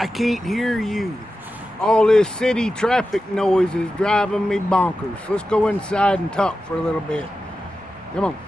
I can't hear you. All this city traffic noise is driving me bonkers. Let's go inside and talk for a little bit. Come on.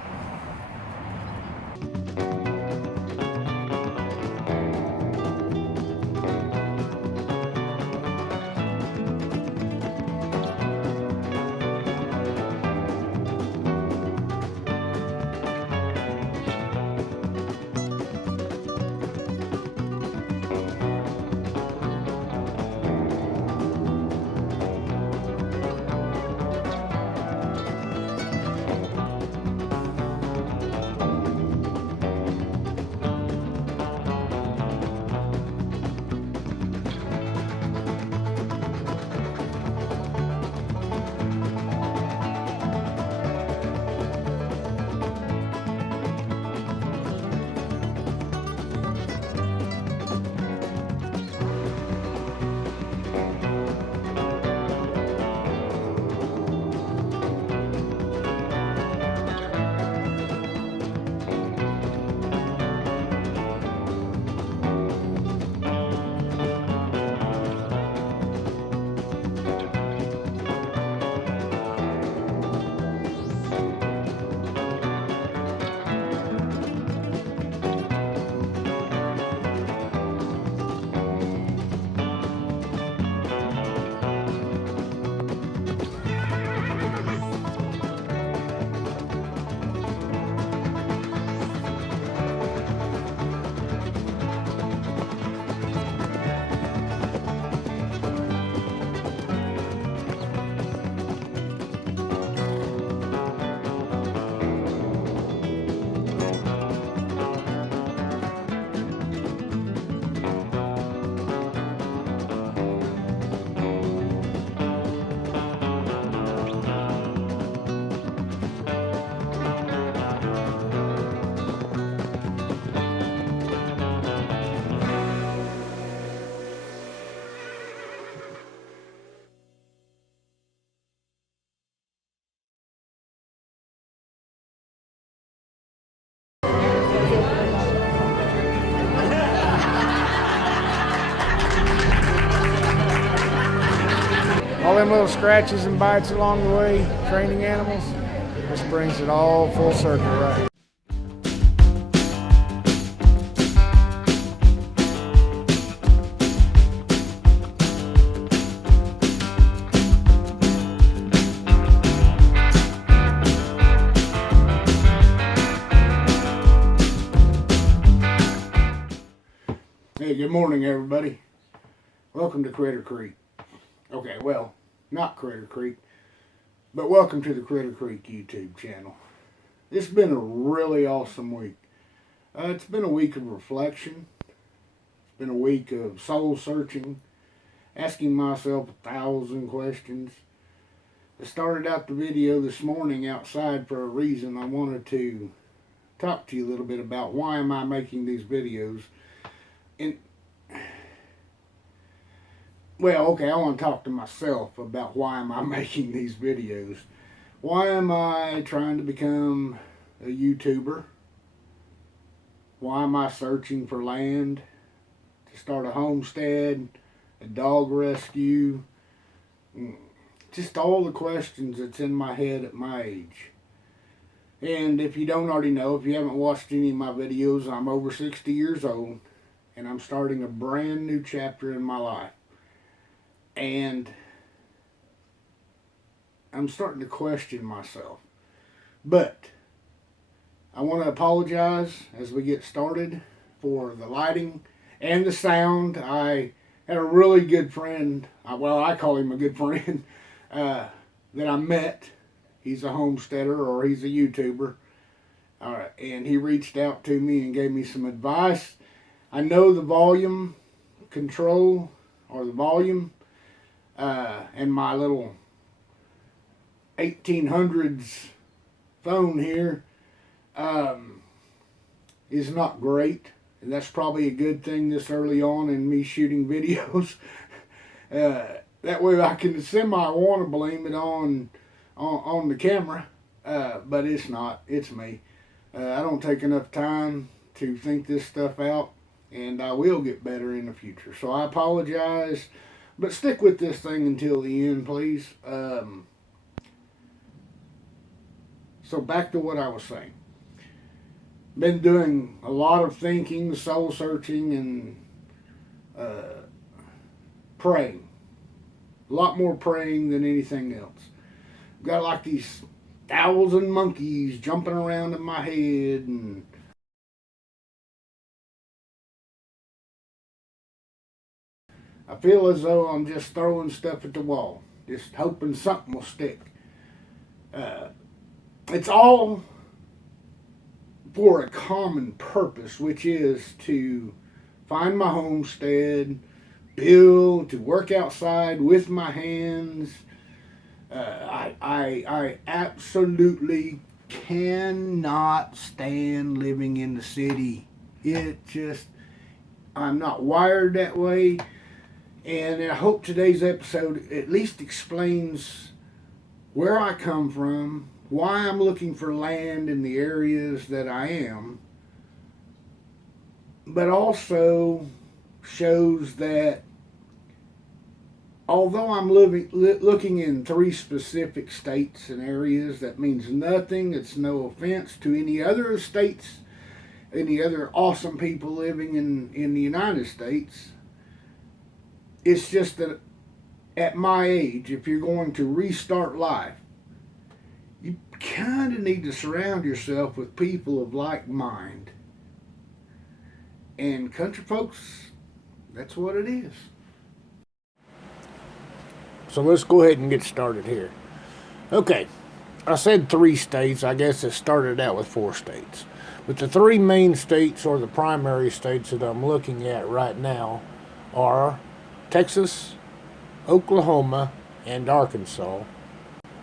All them little scratches and bites along the way, training animals, this brings it all full circle right here. Hey, good morning everybody. Welcome to Critter Creek. Okay, well, not Critter Creek, but welcome to the Critter Creek YouTube channel. It's been a really awesome week. It's been a week of reflection. It's been a week of soul searching, asking myself 1,000 questions. I started out the video this morning outside for a reason. I wanted to talk to you a little bit about why am I making these videos. And well, okay, I want to talk to myself about why am I making these videos. Why am I trying to become a YouTuber? Why am I searching for land to start a homestead, a dog rescue? Just all the questions that's in my head at my age. And if you don't already know, if you haven't watched any of my videos, I'm over 60 years old and I'm starting a brand new chapter in my life. And I'm starting to question myself. But I want to apologize as we get started for the lighting and the sound. I had a really good friend, well, I call him a good friend, that I met. He's a homesteader or he's a YouTuber. And he reached out to me and gave me some advice. I know the volume control or the volume and my little 1800s phone here is not great, and that's probably a good thing this early on in me shooting videos. That way I can want to blame it on the camera, but it's not. It's me. I don't take enough time to think this stuff out. and I will get better in the future. So I apologize, but stick with this thing until the end, please. So back to what I was saying. Been doing a lot of thinking, soul searching, and uh, praying. A lot more praying than anything else. Got like these thousand monkeys jumping around in my head, and I feel as though I'm just throwing stuff at the wall, just hoping something will stick. Uh, it's all for a common purpose, which is to find my homestead, build, to work outside with my hands. I absolutely cannot stand living in the city. It just, I'm not wired that way. And I hope today's episode at least explains where I come from, why I'm looking for land in the areas that I am, but also shows that although I'm looking in 3 specific states and areas, that means nothing. It's no offense to any other states, any other awesome people living in the United States. It's just that at my age, if you're going to restart life, you kind of need to surround yourself with people of like mind. And country folks, that's what it is. So let's go ahead and get started here. Okay, I said 3 states. I guess it started out with 4 states. But the 3 main states, or the primary states that I'm looking at right now, are Texas, Oklahoma, and Arkansas.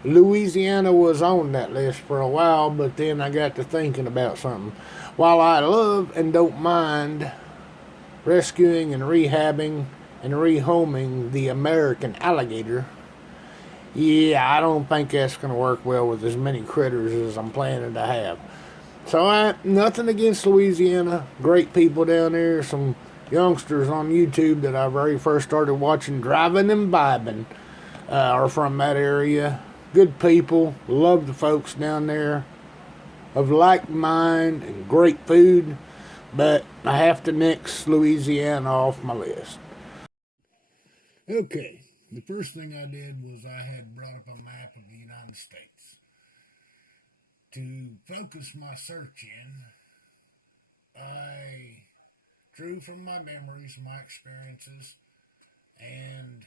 Louisiana was on that list for a while, but then I got to thinking about something. While I love and don't mind rescuing and rehabbing and rehoming the American alligator, yeah, I don't think that's going to work well with as many critters as I'm planning to have. So nothing against Louisiana. Great people down there. Some youngsters on YouTube that I very first started watching, Driving and Vibing, are from that area. Good people. Love the folks down there. Of like mind and great food. But I have to nix Louisiana off my list. Okay. The first thing I did was I had brought up a map of the United States. To focus my search in, I drew from my memories, my experiences, and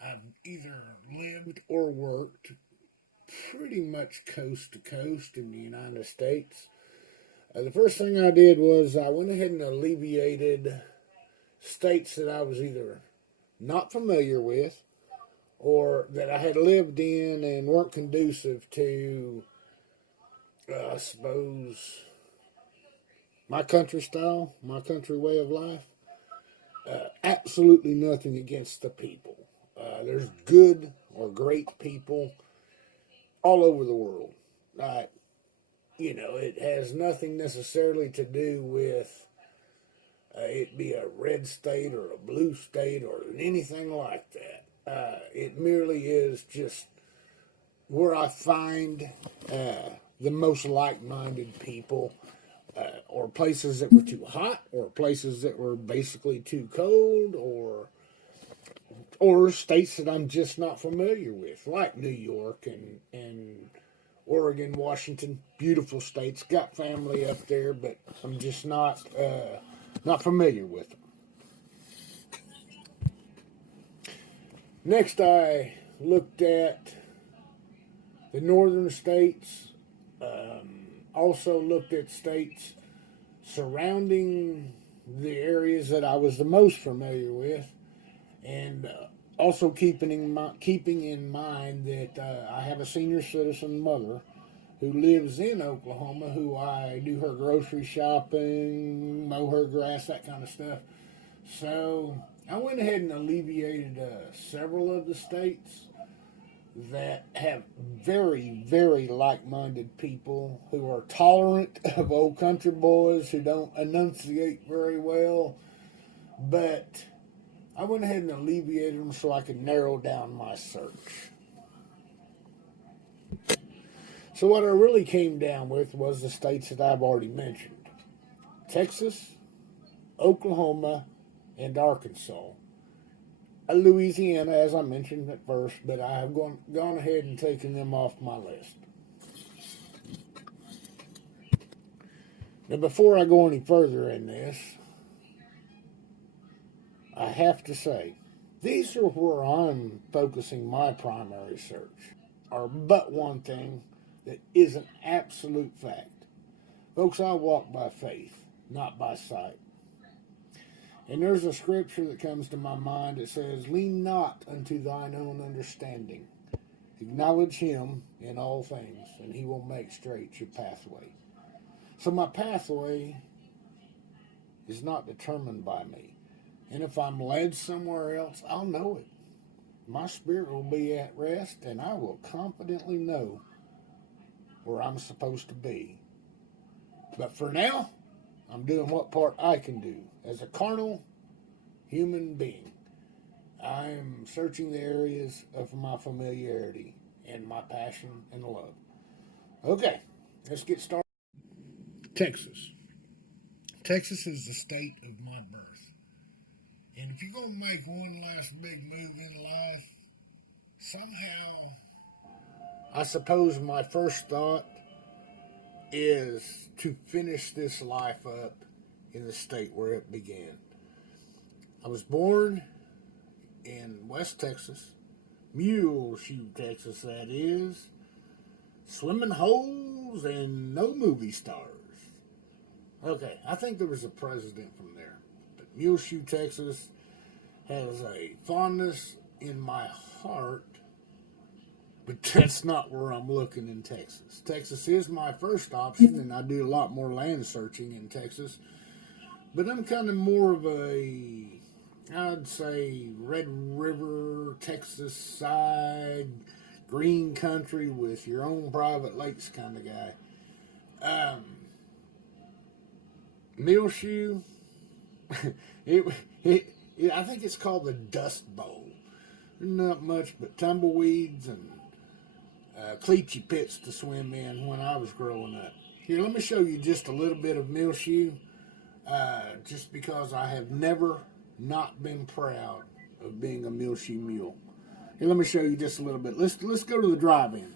I've either lived or worked pretty much coast to coast in the United States. The first thing I did was I went ahead and alleviated states that I was either not familiar with or that I had lived in and weren't conducive to, I suppose, my country style, my country way of life. Absolutely nothing against the people. There's good or great people all over the world. It has nothing necessarily to do with it be a red state or a blue state or anything like that. It merely is just where I find the most like-minded people, or places that were too hot, or places that were basically too cold, or states that I'm just not familiar with, like New York and Oregon, Washington, beautiful states. Got family up there, but I'm just not familiar with them. Next, I looked at the northern states. Also looked at states surrounding the areas that I was the most familiar with, and also keeping in mind that I have a senior citizen mother who lives in Oklahoma, who I do her grocery shopping, mow her grass, that kind of stuff. So I went ahead and alleviated several of the states. that have very, very like-minded people who are tolerant of old country boys who don't enunciate very well, but I went ahead and alleviated them so I could narrow down my search. So what I really came down with was the states that I've already mentioned: Texas, Oklahoma, and Arkansas. Louisiana, as I mentioned at first, but I have gone ahead and taken them off my list. Now, before I go any further in this, I have to say, these are where I'm focusing my primary search, or but one thing that is an absolute fact. Folks, I walk by faith, not by sight. And there's a scripture that comes to my mind that says, "Lean not unto thine own understanding. Acknowledge him in all things, and he will make straight your pathway." So my pathway is not determined by me. And if I'm led somewhere else, I'll know it. My spirit will be at rest, and I will confidently know where I'm supposed to be. But for now, I'm doing what part I can do as a carnal human being. I'm searching the areas of my familiarity and my passion and love. Okay, let's get started. Texas. Texas is the state of my birth. And if you're going to make one last big move in life, somehow, I suppose my first thought is to finish this life up in the state where it began. I was born in West Texas, Muleshoe, Texas, that is. Swimming holes and no movie stars. Okay, I think there was a president from there. But Muleshoe, Texas has a fondness in my heart, but that's not where I'm looking in Texas. Texas is my first option, and I do a lot more land searching in Texas. But I'm kind of more of I'd say, Red River, Texas side, green country with your own private lakes kind of guy. Muleshoe, I think it's called the Dust Bowl. Not much but tumbleweeds and cleachy pits to swim in when I was growing up. Here, let me show you just a little bit of Muleshoe, just because I have never not been proud of being a Muleshoe mule. Here, let me show you just a little bit. Let's go to the drive-in.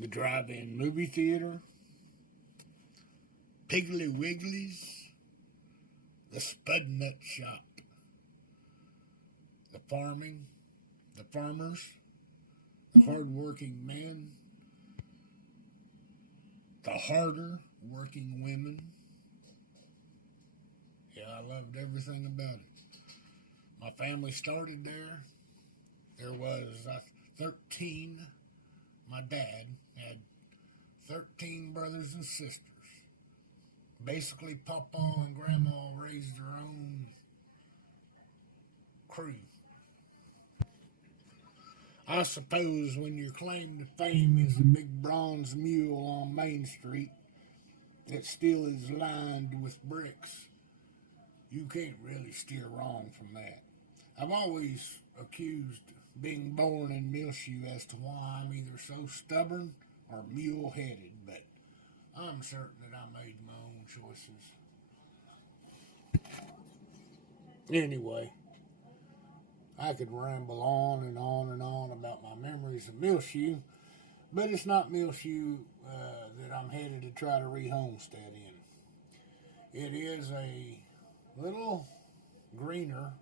The drive-in movie theater, Piggly Wiggly's, the Spud Nut Shop, the farmers, the hard-working men, the harder working women. Yeah, I loved everything about it. My family started there. There was 13. My dad had 13 brothers and sisters. Basically, Papa and Grandma raised their own crew. I suppose when your claim to fame is the big bronze mule on Main Street that still is lined with bricks, you can't really steer wrong from that. I've always accused being born in Muleshoe as to why I'm either so stubborn or mule-headed, but I'm certain that I made my own choices. Anyway, I could ramble on and on and on about my memories of Muleshoe, but it's not Muleshoe that I'm headed to try to re-homestead in. It is a little greener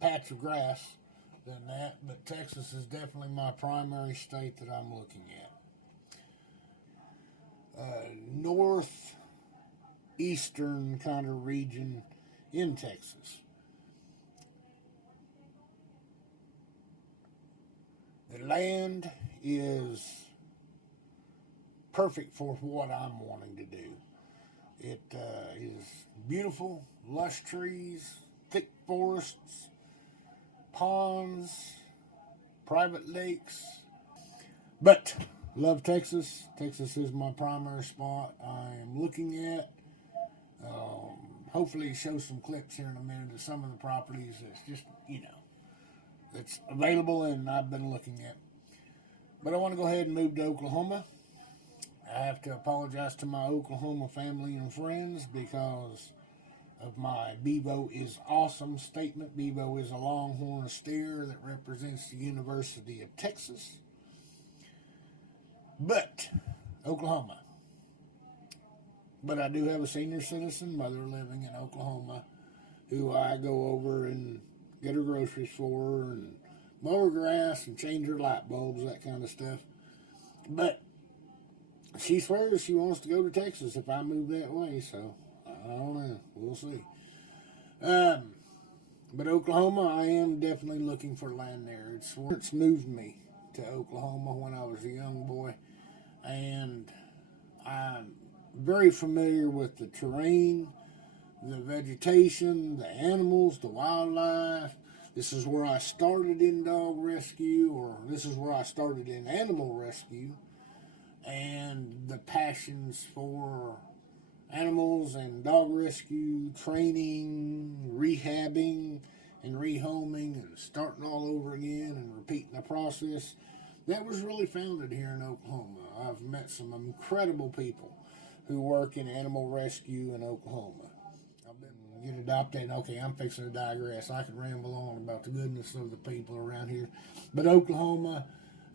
patch of grass than that, but Texas is definitely my primary state that I'm looking at. Northeastern kind of region in Texas. The land is perfect for what I'm wanting to do. It is beautiful, lush trees, thick forests, ponds, private lakes. But love Texas. Texas is my primary spot I am looking at. Hopefully show some clips here in a minute of some of the properties that's just, that's available and I've been looking at. But I want to go ahead and move to Oklahoma. I have to apologize to my Oklahoma family and friends because of my Bevo is awesome statement. Bevo is a longhorn steer that represents the University of Texas. But, Oklahoma. But I do have a senior citizen mother living in Oklahoma who I go over and get her groceries for and mow her grass and change her light bulbs, that kind of stuff. But she swears she wants to go to Texas if I move that way, so I don't know. We'll see. But Oklahoma, I am definitely looking for land there. It's moved me to Oklahoma when I was a young boy, and I'm very familiar with the terrain, the vegetation, the animals, the wildlife. This is where I started in dog rescue, or this is where I started in animal rescue, and the passions for animals and dog rescue, training, rehabbing, and rehoming, and starting all over again and repeating the process. That was really founded here in Oklahoma. I've met some incredible people who work in animal rescue in Oklahoma. I've been get adopted. Okay, I'm fixing to digress. I could ramble on about the goodness of the people around here. But Oklahoma,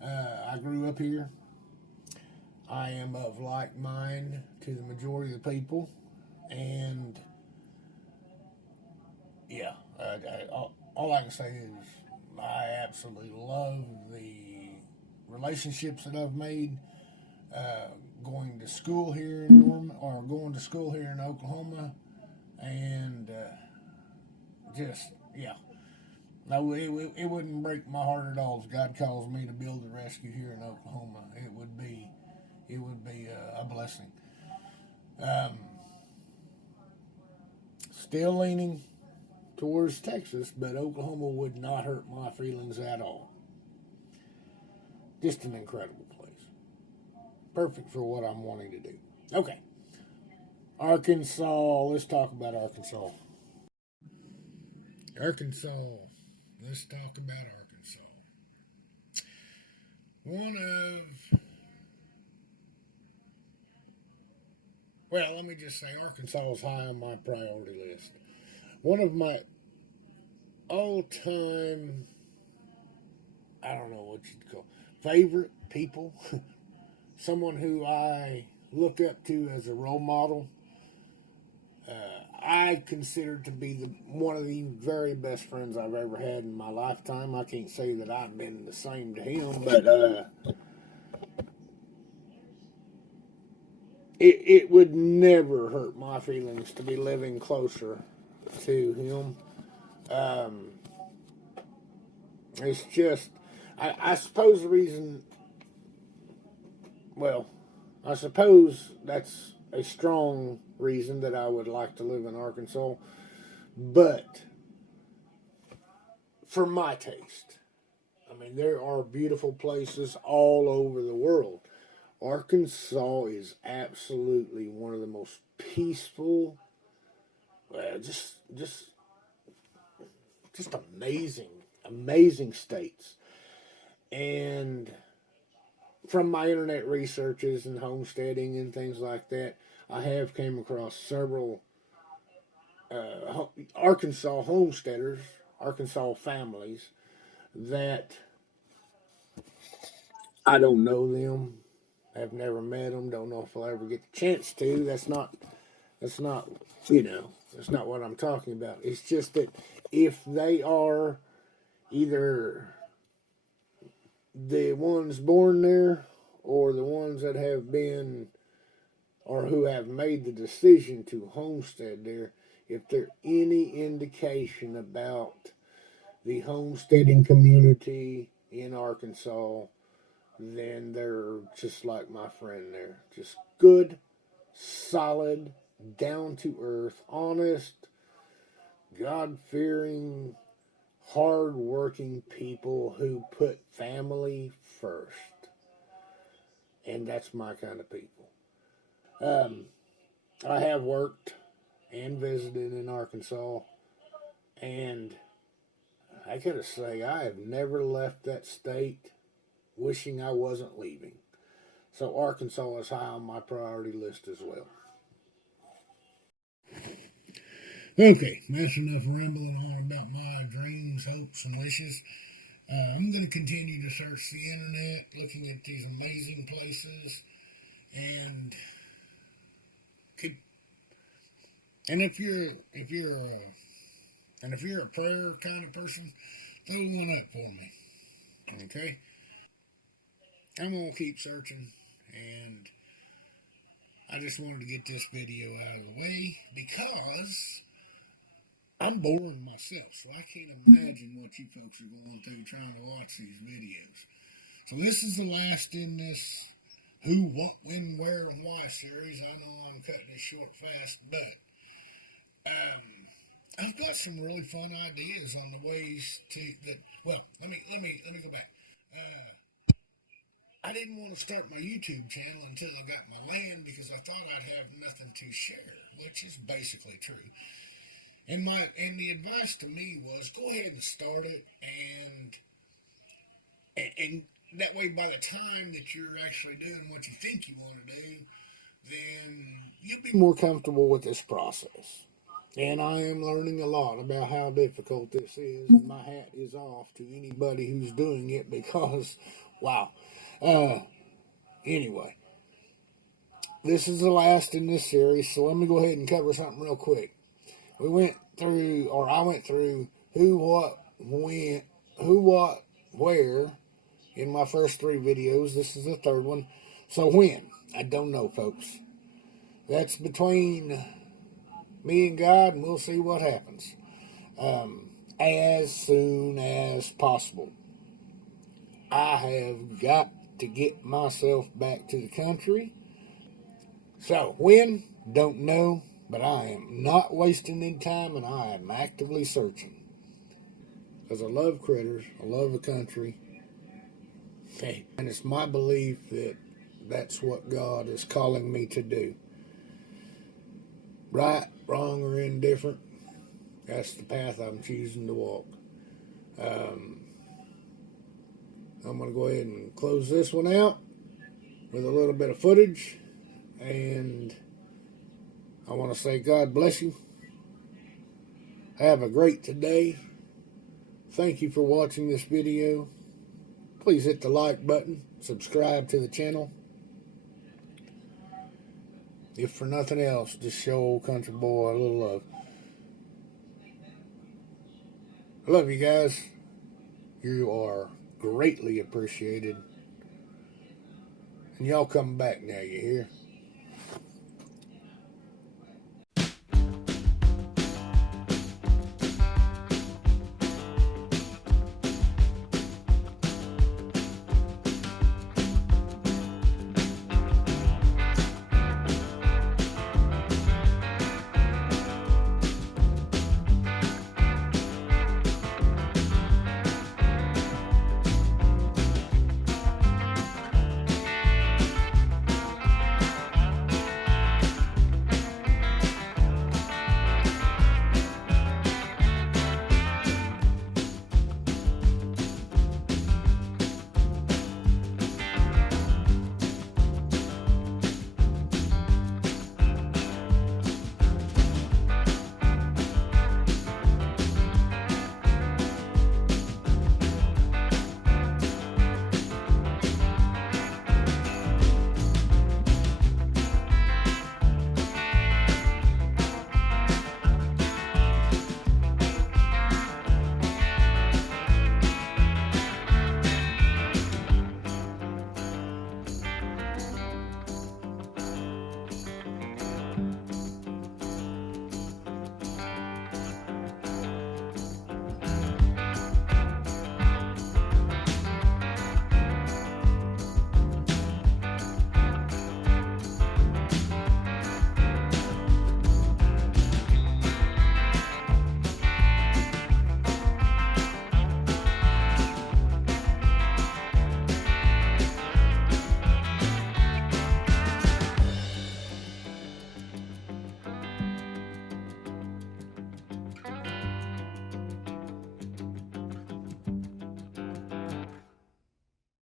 I grew up here. I am of like mind to the majority of the people. And, yeah, all I can say is I absolutely love the relationships that I've made. Going to school here in going to school here in Oklahoma, and just no, it wouldn't break my heart at all if God calls me to build a rescue here in Oklahoma. It would be a blessing. Still leaning towards Texas, but Oklahoma would not hurt my feelings at all. Just an incredible place. Perfect for what I'm wanting to do. Okay. Arkansas. Let's talk about Arkansas. Arkansas. Let's talk about Arkansas. Let me just say Arkansas is high on my priority list. One of my all-time, I don't know what you'd call, favorite people. Someone who I look up to as a role model. I consider to be one of the very best friends I've ever had in my lifetime. I can't say that I've been the same to him, but it would never hurt my feelings to be living closer to him. Um, it's just, I suppose the reason, well, I suppose that's a strong reason that I would like to live in Arkansas, but for my taste, I mean, there are beautiful places all over the world. Arkansas is absolutely one of the most peaceful, just amazing states. And from my internet researches and homesteading and things like that, I have came across several Arkansas homesteaders, Arkansas families that I don't know them. I've never met them. Don't know if I'll ever get the chance to. That's not, that's not what I'm talking about. It's just that if they are either the ones born there or the ones that have been or who have made the decision to homestead there, if there any indication about the homesteading community in Arkansas, then they're just like my friend there. Just good, solid, down to earth, honest, God fearing, hard working people who put family first. And that's my kind of people. Um, I have worked and visited in Arkansas, and I gotta say, I have never left that state wishing I wasn't leaving. So Arkansas is high on my priority list as well. Okay, that's enough rambling on about my dreams, hopes, and wishes. I'm going to continue to search the internet, looking at these amazing places, and keep. And if you're a prayer kind of person, throw one up for me. Okay, I'm gonna keep searching, and I just wanted to get this video out of the way because I'm boring myself, so I can't imagine what you folks are going through trying to watch these videos. So this is the last in this who, what, when, where, and why series. I know I'm cutting it short fast, but I've got some really fun ideas on the ways to that. Well, let me go back. I didn't want to start my YouTube channel until I got my land because I thought I'd have nothing to share, which is basically true. And the advice to me was go ahead and start it, and that way by the time that you're actually doing what you think you want to do, then you'll be more comfortable with this process. And I am learning a lot about how difficult this is, and my hat is off to anybody who's doing it because, wow. Anyway, this is the last in this series, so let me go ahead and cover something real quick. I went through who, what, when, who, what, where in my first three videos. This is the third one. So when? I don't know, folks. That's between me and God, and we'll see what happens. As soon as possible. I have got to get myself back to the country. So when? Don't know, but I am not wasting any time, and I am actively searching. Because I love critters, I love the country, and it's my belief that that's what God is calling me to do. Right, wrong, or indifferent, that's the path I'm choosing to walk. I'm going to go ahead and close this one out with a little bit of footage, and I want to say God bless you. Have a great today. Thank you for watching this video. Please hit the like button, subscribe to the channel. If for nothing else, just show old country boy a little love. I love you guys. You are greatly appreciated. And y'all come back now, you hear?